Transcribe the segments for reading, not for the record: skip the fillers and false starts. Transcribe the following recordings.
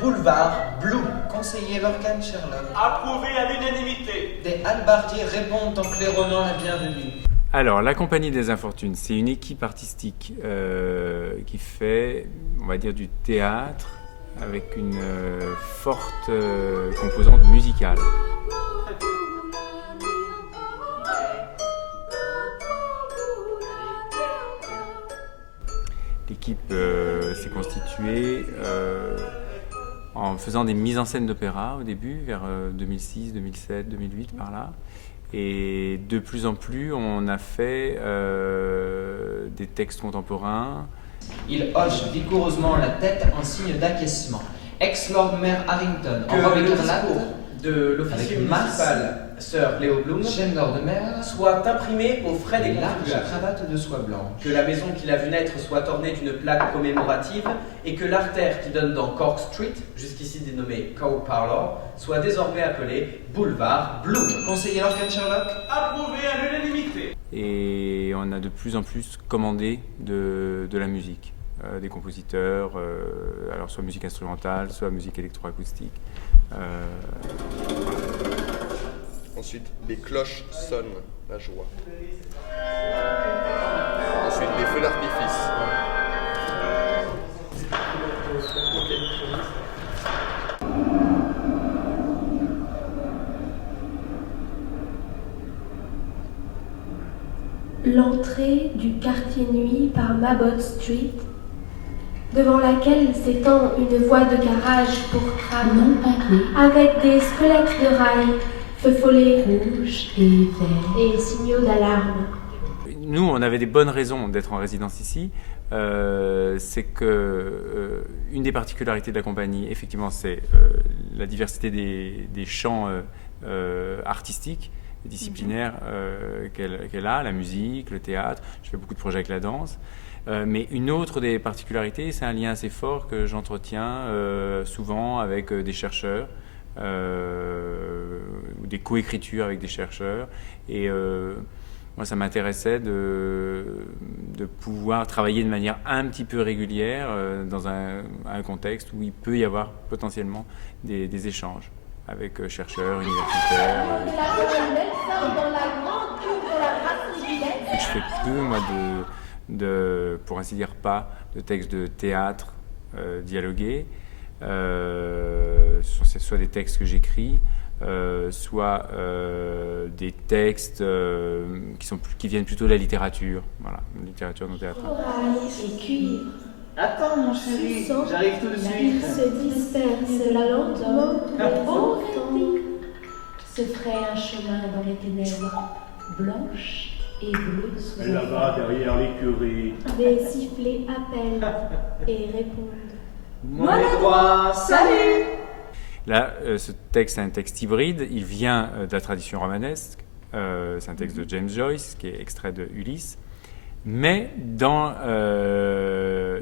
Boulevard Blue. Conseiller Lorcan Sherlock. Approuvé à l'unanimité. Des hallebardiers répondent en claironnant la bienvenue. Alors, la Compagnie des Infortunes, c'est une équipe artistique qui fait, on va dire, du théâtre avec une forte composante musicale. L'équipe s'est constituée en faisant des mises en scène d'opéra au début, vers 2006, 2007, 2008, par là. Et de plus en plus, on a fait des textes contemporains. Il hoche vigoureusement la tête en signe d'acquiescement. Ex-Lord Mayor Harrington, en robe Que le écarlate, discours de l'officier avec municipal, Sir Léo Blum, chaîne d'or de mer, soit imprimé aux frais et des large contribuables. cravate de soie blanche. Que la maison qu'il a vu naître soit ornée d'une plaque commémorative et que l'artère qui donne dans Cork Street, jusqu'ici dénommée Cow Parlour, soit désormais appelée Boulevard Bloom. Conseiller Lorcan Sherlock. Approuvé à l'unanimité. Et on a de plus en plus commandé de la musique, des compositeurs, alors soit musique instrumentale, soit musique électroacoustique. Ensuite, les cloches sonnent la joie. Ensuite, les feux d'artifice. L'entrée du quartier nuit par Mabot Street, devant laquelle s'étend une voie de garage pour tram, avec des squelettes de rails, feux follets rouges et verts et signaux d'alarme. Nous, on avait des bonnes raisons d'être en résidence ici. C'est que une des particularités de la compagnie, effectivement, c'est la diversité des champs artistiques, disciplinaires qu'elle a, la musique, le théâtre. Je fais beaucoup de projets avec la danse. Mais une autre des particularités, c'est un lien assez fort que j'entretiens souvent avec des chercheurs, ou des coécritures avec des chercheurs. Et moi, ça m'intéressait de pouvoir travailler de manière un petit peu régulière dans un contexte où il peut y avoir potentiellement des échanges avec chercheurs, universitaires. Je fais peu, moi, pour ainsi dire, pas de textes de théâtre dialogués. C'est soit des textes que j'écris, soit des textes qui viennent plutôt de la littérature, voilà, littérature non théâtrale. Et cuivre. Attends, mon chéri, Sans j'arrive tout de la suite. vie se disperse lentement, pourtant se ferait un chemin dans les ténèbres, blanches et bleues sous Et là-bas, derrière l'écurie. des sifflets appellent et répondent. Mon droit, salut. Là, ce texte est un texte hybride, il vient de la tradition romanesque, c'est un texte de James Joyce qui est extrait de Ulysse, mais dans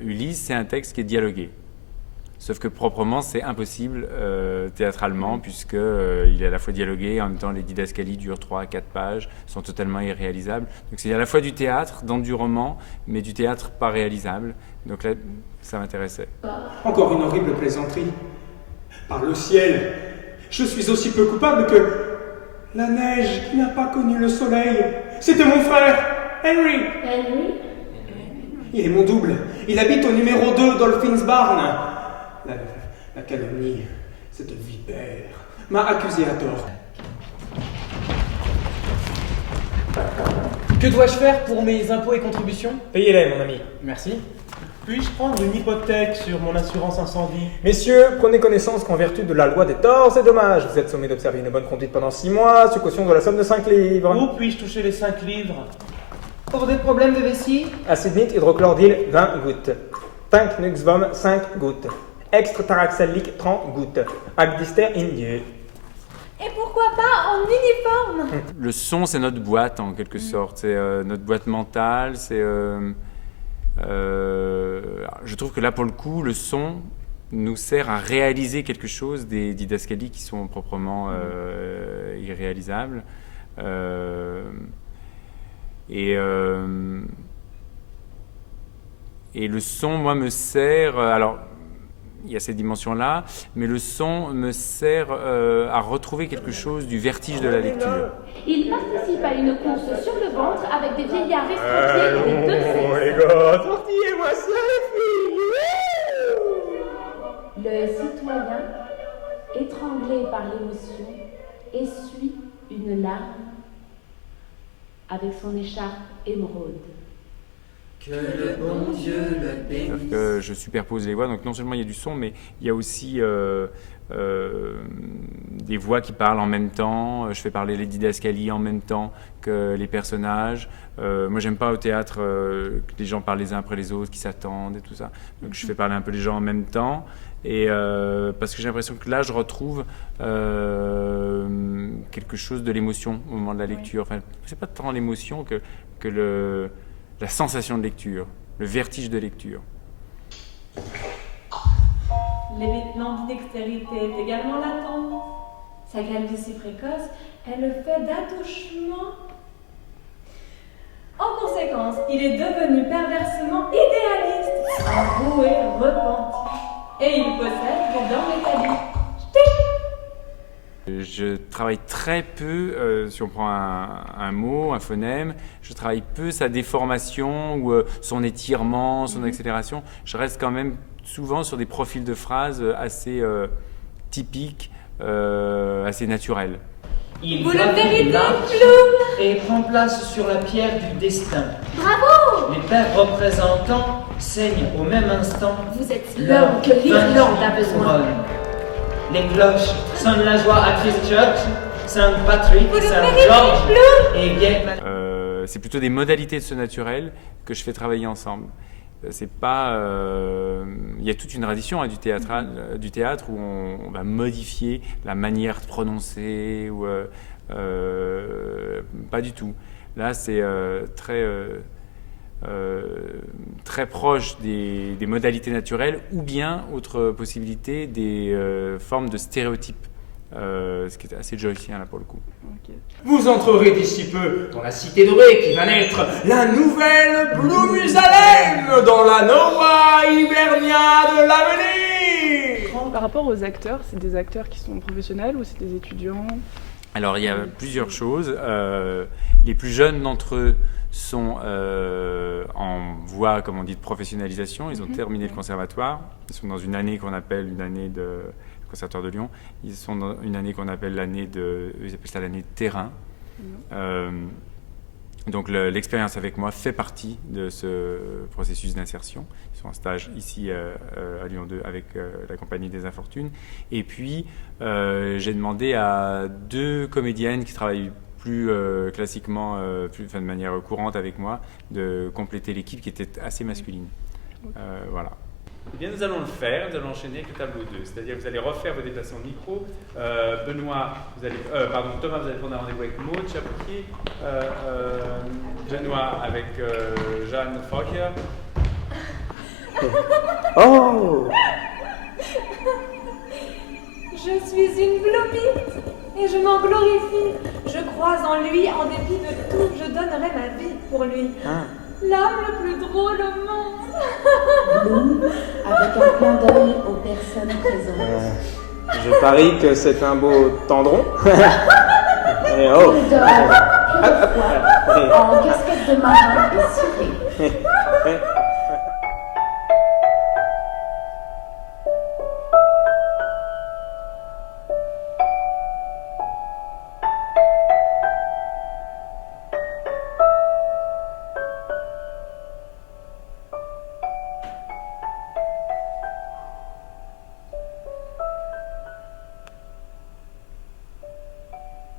Ulysse, c'est un texte qui est dialogué. Sauf que proprement, c'est impossible théâtralement, puisqu'il est à la fois dialogué, en même temps les didascalies durent 3 à 4 pages, sont totalement irréalisables. Donc c'est à la fois du théâtre, dans du roman, mais du théâtre pas réalisable. Donc là, ça m'intéressait. Encore une horrible plaisanterie. Par le ciel, je suis aussi peu coupable que la neige qui n'a pas connu le soleil. C'était mon frère, Henry. Henry, Il est mon double. Il habite au numéro 2 Dolphins Barn. La calomnie, cette vipère, m'a accusé à tort. Que dois-je faire pour mes impôts et contributions? Payez-les, mon ami. Merci. Puis-je prendre une hypothèque sur mon assurance incendie? Messieurs, prenez connaissance qu'en vertu de la loi des torts et dommages, vous êtes sommés d'observer une bonne conduite pendant 6 mois, sous caution de la somme de 5 livres. Où puis-je toucher les 5 livres? Pour des problèmes de vessie? Acidnite hydrochlordyle, 20 gouttes. Tank Nuxvom, 5 gouttes. Extra taraxalique, 30 gouttes. Agdister indieux. et pourquoi pas en uniforme? Le son, c'est notre boîte en quelque sorte, c'est notre boîte mentale, c'est... je trouve que là, pour le coup, le son nous sert à réaliser quelque chose des didascalies qui sont proprement irréalisables. Et le son, moi, me sert... alors, il y a cette dimension-là, mais le son me sert à retrouver quelque chose du vertige de la lecture. Il participe à une course sur le ventre avec des vieillards estropiés des deux sexes. les gars, tortillez-moi ça, les filles. Le citoyen, étranglé par l'émotion, essuie une larme avec son écharpe émeraude. Que le bon Dieu le C'est-à-dire bénisse. que je superpose les voix, donc non seulement il y a du son, mais il y a aussi des voix qui parlent en même temps. Je fais parler les didascalies en même temps que les personnages. Moi, j'aime pas au théâtre que les gens parlent les uns après les autres, qui s'attendent et tout ça. Donc, je fais parler un peu les gens en même temps. Et parce que j'ai l'impression que là, je retrouve quelque chose de l'émotion au moment de la lecture. Enfin, c'est pas tant l'émotion que la sensation de lecture, le vertige de lecture. L'évitement de dextérité est également latent. Sa calvitie précoce est le fait d'attouchement. En conséquence, il est devenu perversement idéaliste, avoué, repenti. Et il possède des dents métalliques. Je travaille très peu, si on prend un mot, un phonème, je travaille peu sa déformation ou son étirement, son accélération. Je reste quand même souvent sur des profils de phrases assez typiques, assez naturels. Il Vous le gravit méritez, l'arche Clown. et prend place sur la pierre du destin. Bravo! Les pères représentants saignent au même instant Vous êtes leur l'homme que l'Irlande a 28 besoin. couronnes. Les cloches sonnent la joie à Christchurch, Saint Patrick, Vous le Saint méritez, George Clown. et Gate. C'est plutôt des modalités de ce naturel que je fais travailler ensemble. C'est pas, il y a toute une tradition du théâtre où on va modifier la manière de prononcer ou pas du tout. Là, c'est très proche des modalités naturelles ou bien, autre possibilité, des formes de stéréotypes, ce qui est assez joycien là pour le coup. Vous entrerez d'ici peu dans la cité dorée qui va naître, la nouvelle Blue Musalem dans la Nova Hibernia de l'avenir. Par rapport aux acteurs, c'est des acteurs qui sont professionnels ou c'est des étudiants? Alors, il y a plusieurs choses. Les plus jeunes d'entre eux sont en voie, comme on dit, de professionnalisation. Ils ont terminé le conservatoire. Ils sont dans une année qu'on appelle une année de conservatoire de Lyon. Ils sont dans une année qu'on appelle l'année de... Ils appellent ça l'année de terrain. Donc, l'expérience avec moi fait partie de ce processus d'insertion. Ils sont en stage ici à Lyon 2 avec la Compagnie des Infortunes. Et puis, j'ai demandé à 2 comédiennes qui travaillent plus classiquement, de manière courante avec moi, de compléter l'équipe qui était assez masculine. Voilà. Eh bien, nous allons le faire, nous allons enchaîner avec le tableau 2, c'est-à-dire que vous allez refaire vos déplacements de micro. Benoît, Thomas, vous allez prendre un rendez-vous avec Maud Chapoutier, Benoît avec Jeanne Fauquier. Oh! Je suis une blomite et je m'en glorifie. Je crois en lui, en dépit de tout, je donnerai ma vie pour lui. L'homme le plus drôle au monde. Bloom, avec un clin d'œil aux personnes présentes. Je parie que c'est un beau tendron. Et oh! Bulldog, quelquefois, en casquette de marin et ciré.